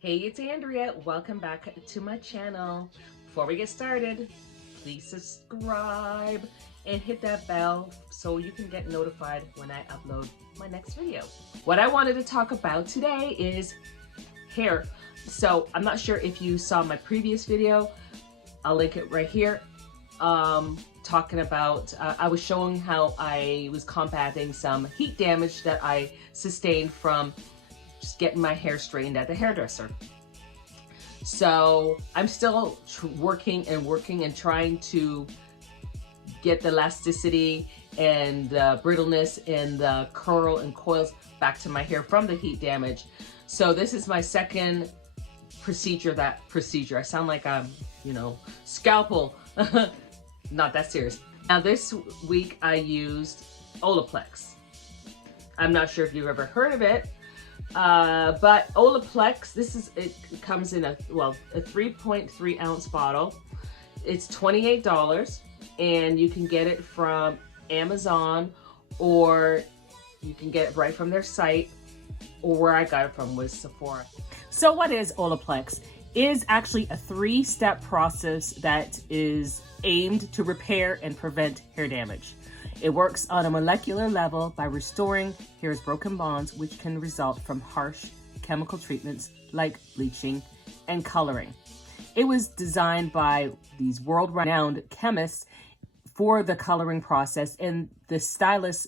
Hey, it's Andrea. Welcome back to my channel. Before we get started, please subscribe and hit that bell so you can get notified when I upload my next video. What I wanted to talk about today is hair. So I'm not sure if you saw my previous video. I'll link it right here. Talking about, I was showing how I was combating some heat damage that I sustained from just getting my hair straightened at the hairdresser. So I'm still working and trying to get the elasticity and the brittleness and the curl and coils back to my hair from the heat damage. So this is my second procedure. I sound like I'm, scalpel. Not that serious. Now this week I used Olaplex. I'm not sure if you've ever heard of it. But Olaplex, it comes in a 3.3 ounce bottle. It's $28 and you can get it from Amazon, or you can get it right from their site, or where I got it from was Sephora. So what is Olaplex? It is actually a 3-step process that is aimed to repair and prevent hair damage. It works on a molecular level by restoring hair's broken bonds, which can result from harsh chemical treatments like bleaching and coloring. It was designed by these world-renowned chemists for the coloring process, and the stylists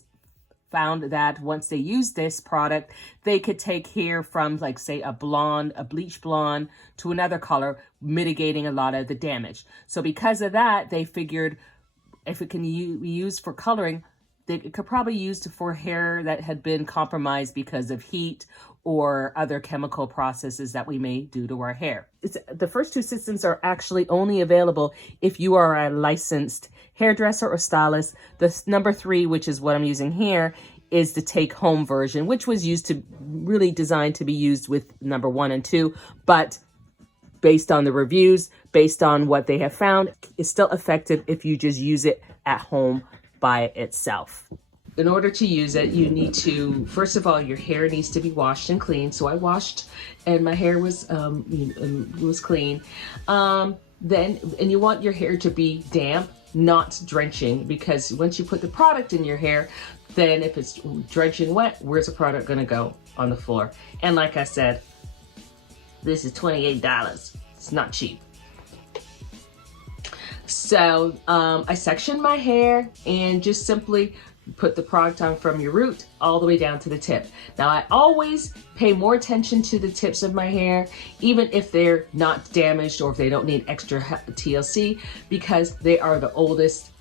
found that once they used this product, they could take hair from, like, say, a bleach blonde to another color, mitigating a lot of the damage. So because of that, they figured if it can be used for coloring, it could probably be used for hair that had been compromised because of heat or other chemical processes that we may do to our hair. The first two systems are actually only available if you are a licensed hairdresser or stylist. The number 3, which is what I'm using here, is the take-home version, which was really designed to be used with number 1 and 2, but based on the reviews, based on what they have found, it's still effective if you just use it at home by itself. In order to use it, you need to, first of all, your hair needs to be washed and clean. So I washed and my hair was clean. Then you want your hair to be damp, not drenching, because once you put the product in your hair, then if it's drenching wet, where's the product gonna go? On the floor. And like I said, this is $28. It's not cheap. So I sectioned my hair and just simply put the product on from your root all the way down to the tip. Now I always pay more attention to the tips of my hair, even if they're not damaged or if they don't need extra TLC, because they are the oldest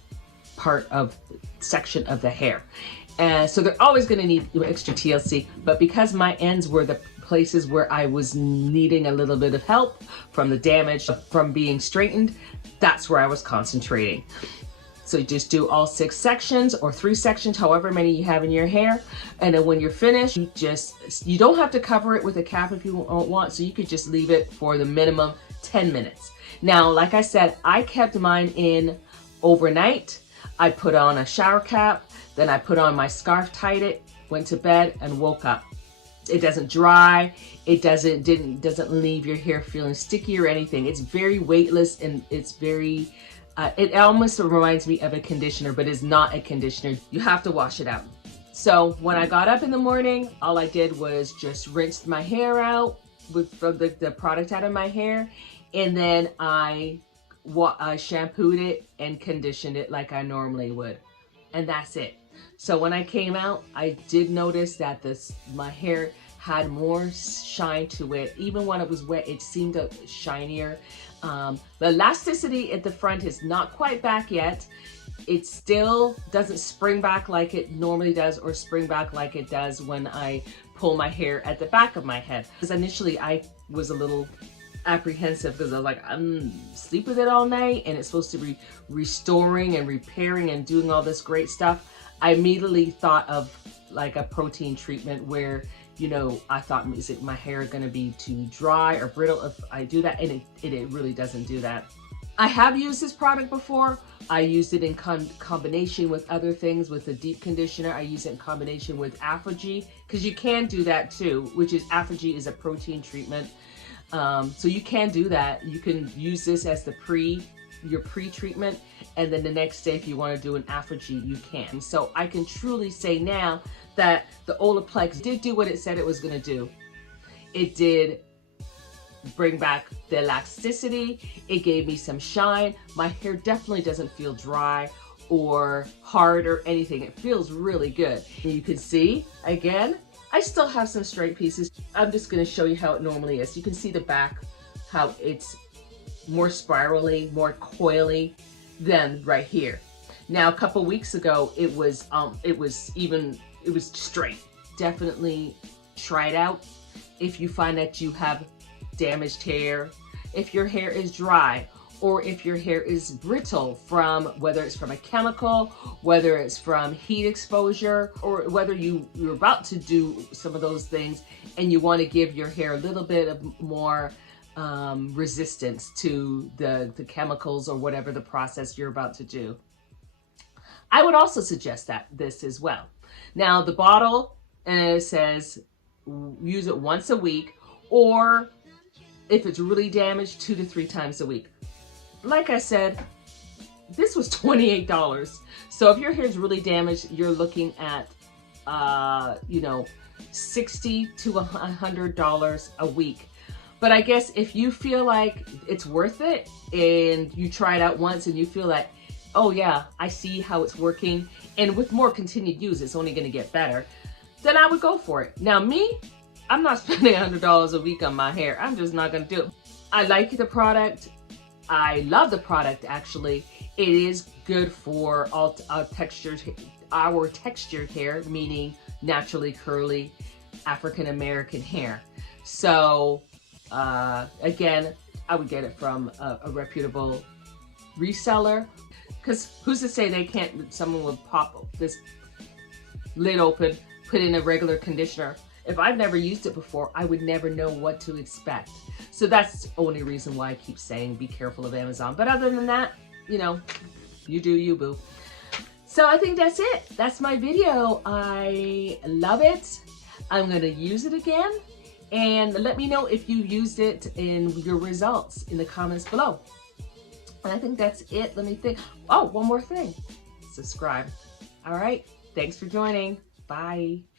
section of the hair. And so they're always going to need extra TLC, but because my ends were the places where I was needing a little bit of help from the damage from being straightened, that's where I was concentrating. So you just do all 6 sections or 3 sections, however many you have in your hair. And then when you're finished, you don't have to cover it with a cap if you don't want, so you could just leave it for the minimum 10 minutes. Now, like I said, I kept mine in overnight. I put on a shower cap, then I put on my scarf, tied it, went to bed and woke up. It doesn't dry. It doesn't leave your hair feeling sticky or anything. It's very weightless and it's very, it almost reminds me of a conditioner, but it's not a conditioner. You have to wash it out. So when I got up in the morning, all I did was just rinse my hair out with the product out of my hair. And then I shampooed it and conditioned it like I normally would. And that's it. So when I came out, I did notice that my hair had more shine to it. Even when it was wet, it seemed shinier. The elasticity at the front is not quite back yet. It still doesn't spring back like it normally does, or spring back like it does when I pull my hair at the back of my head. Because initially I was a little apprehensive because I was like, I'm sleep with it all night and it's supposed to be restoring and repairing and doing all this great stuff. I immediately thought of like a protein treatment where, I thought, is it my hair going to be too dry or brittle if I do that? And it really doesn't do that. I have used this product before. I used it in combination with other things, with a deep conditioner. I use it in combination with Afro-G, because you can do that too, which is Afro-G is a protein treatment. So you can do that. You can use this as your pre-treatment, and then the next day if you want to do an aftergy, you can. So I can truly say now that the Olaplex did do what it said it was going to do. It did bring back the elasticity. It gave me some shine. My hair definitely doesn't feel dry or hard or anything. It feels really good. And you can see, again, I still have some straight pieces. I'm just going to show you how it normally is. You can see the back, how it's more spirally, more coily than right here. Now, a couple weeks ago, it was straight. Definitely try it out. If you find that you have damaged hair, if your hair is dry, or if your hair is brittle from, whether it's from a chemical, whether it's from heat exposure, or whether you're about to do some of those things and you want to give your hair a little bit of more resistance to the chemicals or whatever the process you're about to do. I would also suggest this as well. Now the bottle says use it once a week, or if it's really damaged, 2 to 3 times a week. Like I said, this was $28. So if your hair is really damaged, you're looking at, $60 to $100 a week. But I guess if you feel like it's worth it and you try it out once and you feel like, oh yeah, I see how it's working, and with more continued use, it's only going to get better, then I would go for it. Now me, I'm not spending $100 a week on my hair. I'm just not going to do it. I like the product. I love the product, actually. It is good for all our textured hair, meaning naturally curly African-American hair. So, again, I would get it from a reputable reseller, because who's to say someone would pop this lid open, put in a regular conditioner. If I've never used it before, I would never know what to expect. So that's the only reason why I keep saying be careful of Amazon. But other than that, you do you, boo. So I think that's it. That's my video. I love it. I'm going to use it again. And let me know if you used it in your results in the comments below. And I think that's it. Let me think. Oh, one more thing. Subscribe. All right. Thanks for joining. Bye.